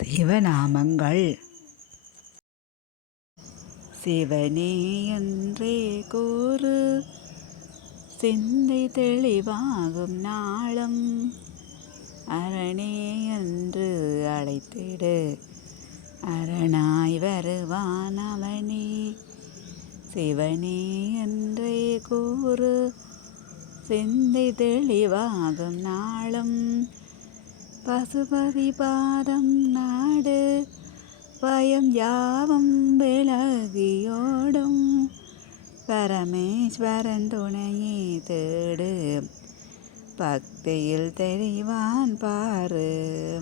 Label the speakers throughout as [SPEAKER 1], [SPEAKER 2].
[SPEAKER 1] சிவநாமங்கள். சிவனே என்றே கூறு சிந்தை தெளிவாகும் நாளும் அரணே என்று அழைத்திடு. அரணாய் வருவான் அவனே சிவனே என்றே கூறு சிந்தை தெளிவாகும் நாளும் பசுபதி பாதம் நாடு பயம் யாவும் விலகியோடும். பரமேஸ்வரன் துணையை தேடு பக்தியில் தெரிவான் பாரு.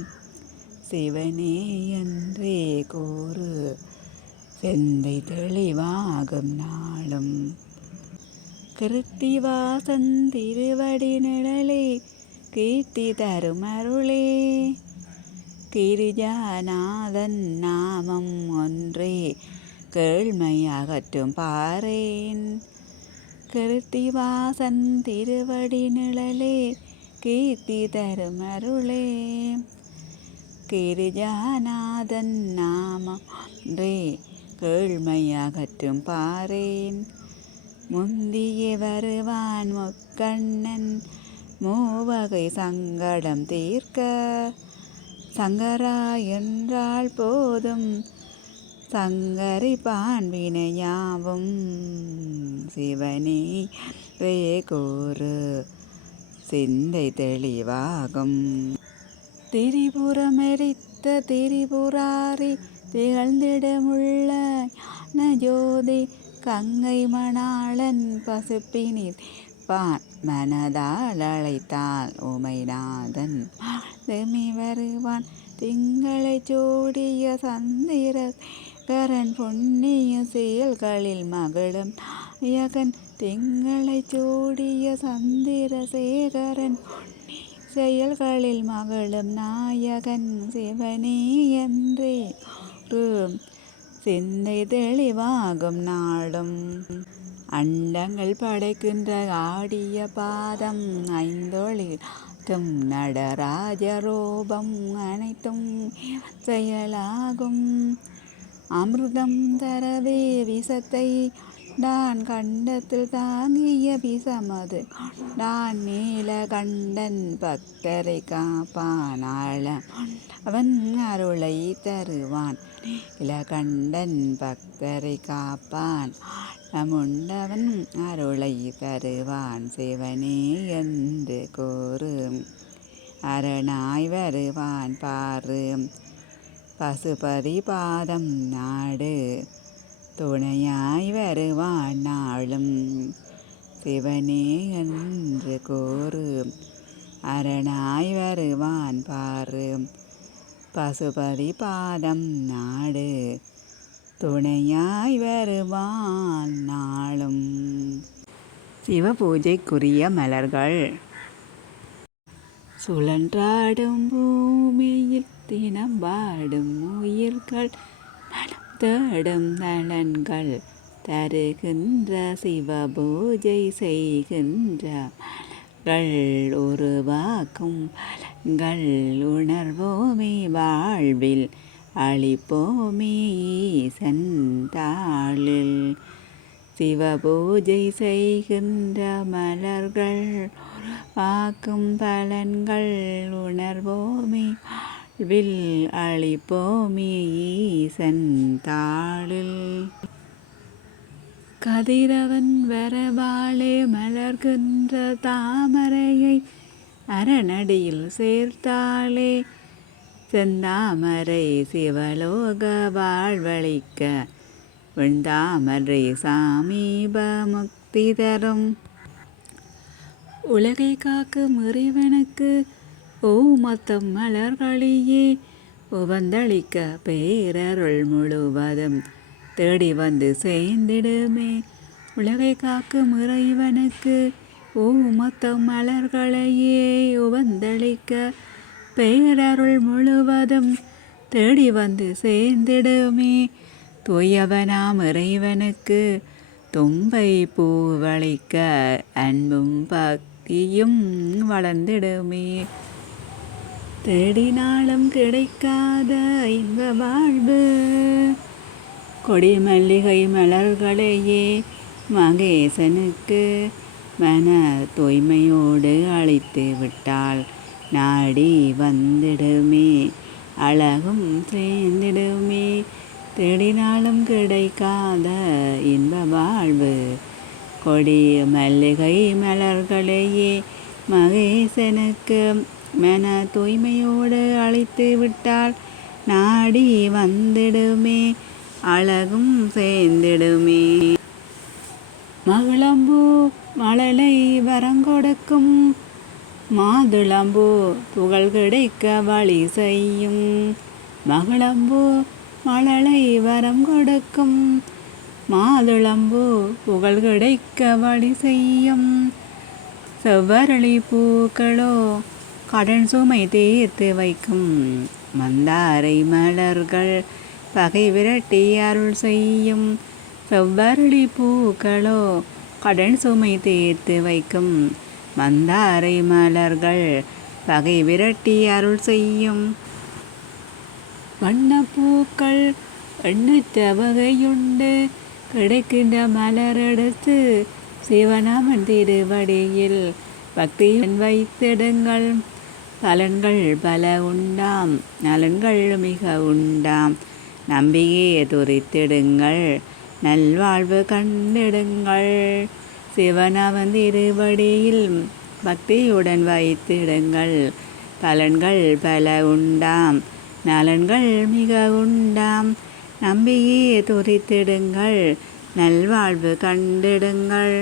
[SPEAKER 1] சிவனே என்றே கூறு செந்தை தெளிவாகும் நாளும். கிருத்திவாசன் திருவடி நிழலே கீர்த்தி தரும் அருளே கிரிஜாநாதன் நாமம் ஒன்றே கேள்மை அகற்றும் பாரேன் கிருத்திவாசன் திருவடி நிழலே கீர்த்தி தரும் அருளே கிரிஜாநாதன் நாமம் ஒன்றே கேள்மை அகற்றும் பாரேன் முந்திய வருவான் முக்கண்ணன் மூவகை சங்கடம் தீர்க்க. சங்கரா என்றால் போதும். சங்கரி பான்வினையாவும் சிவனே ரே கூறு. சிந்தை தெளிவாகும். திரிபுரமெரித்த திரிபுராரி திகழ்ந்திடமுள்ள ஞான ஜோதி கங்கை மணாளன் பசுப்பினில் பான் மனதால் அழைத்தால் உமைநாதன் வாழ்ந்துமி வருவான். திங்களை சூடிய சந்திர கரன் புண்ணிய செயல்களில் மகளும் நாயகன். திங்களை சூடிய சந்திர சேகரன் செயல்களில் மகளும் நாயகன். சிவனே என்றே சிந்தை தெளிவாகும் நாடும் அண்டங்கள் படைக்கின்ற ஆடிய பாதம் ஐந்தொழில் நடராஜ ரூபம் அனைத்தும் செயலாகும். அமிர்தம் தரவே விஷத்தை நான் கண்டத்தில் தாங்கிய விஷமது. நான் நீல கண்டன் பக்தரை காப்பானாள. அவன் அருளை தருவான். இலகண்டன் பக்தரை காப்பான். அமுண்டவன் அருளை தருவான் சிவனே என்று கூறு. அரணாய் வருவான் பாரு பசுபதி பாதம் நாடு. துணையாய் வருவான் நாளும் சிவனே என்று கூறு. அரணாய் வருவான் பாரு பசுபதி பாதம் நாடு. துணையாய் வருவான் நாளும். சிவபூஜைக்குரிய மலர்கள். சுழன்றாடும் பூமியில் தினம் பாடும் உயிர்கள். நலம் தேடும் நலன்கள் தருகின்ற சிவபூஜை செய்கின்ற மலர்கள். உருவாக்கும் பலன்கள் உணர்வோமே வாழ்வில். அளிப்போமே சந்தாளில். சிவபூஜை செய்கின்ற மலர்கள் வாக்கும் பலன்கள் உணர்வோமே. வில் அளிப்போமே ஈசன் தாளில் கதிரவன் வரவாளே மலர்கின்ற தாமரையை அரணடியில் சேர்த்தாளே. செந்தாமரை சிவலோக வாழ்வழிக்க வெண்தாமரை சாமீப முக்தி தரும். உலகை காக்கும் இறைவனுக்கு ஓ மொத்தம் மலர்களியே உவந்தளிக்க பேரருள் முழுவதும் தேடி வந்து சேர்ந்திடுமே. உலகை காக்கும் இறைவனுக்கு ஓ மொத்தம் மலர்களையே உவந்தளிக்க பேரருள் முழுவதும் தேடி வந்து சேர்ந்திடுமே. துயவனாம் இறைவனுக்கு தும்பை பூவளிக்க அன்பும் பக்தியும் வளர்ந்திடுமே. தேடினாலும் கிடைக்காத இன்ப வாழ்வு கொடி மல்லிகை மலர்களையே மகேசனுக்கு மன தூய்மையோடு அழைத்து விட்டாள். நாடி வந்திடுமே. அழகும் சேர்ந்திடுமே. தேடினாலும் கிடைக்காத இன்ப வாழ்வு. கொடி மல்லிகை மலர்களையே மகேசனுக்கு மன தூய்மையோடு அழைத்து விட்டால் நாடி வந்திடுமே. அழகும் சேர்ந்திடுமே. மகளம்பூ மழலை வரங்கொடுக்கும் மாதுளம்பூ புகழ் கிடைக்க வழி செய்யும். மகளம்பூ மழலை வரம் கொடுக்கும். மாதுளம்பூ புகழ் கிடைக்க வழி செய்யும். செவ்வரளி பூக்களோ கடன் சுமை தீர்த்து வைக்கும். மந்தாரை மலர்கள் பகை விரட்டி அருள் செய்யும். செவ்வரளி பூக்களோ கடன் சுமை தீர்த்து வைக்கும். மந்தாரை மலர்கள் பகை விரட்டி அருள் செய்யும். வண்ணப்பூக்கள் எண்ணற்ற வகையுண்டு கிடைக்கின்ற மலரெடுத்து சிவனாமன் திருவடியில் பக்தியுடன் வைத்திடுங்கள். பலன்கள் பல உண்டாம். நலன்கள் மிக உண்டாம். நம்பிக்கையை துரித்திடுங்கள். நல்வாழ்வு கண்டிடுங்கள். சிவனவன் திருவடியில் பக்தியுடன் வைத்திடுங்கள். பலன்கள் பல உண்டாம். நலன்கள் மிக உண்டாம். நம்பியே துரித்திடுங்கள் நல்வாழ்வு கண்டிடுங்கள்.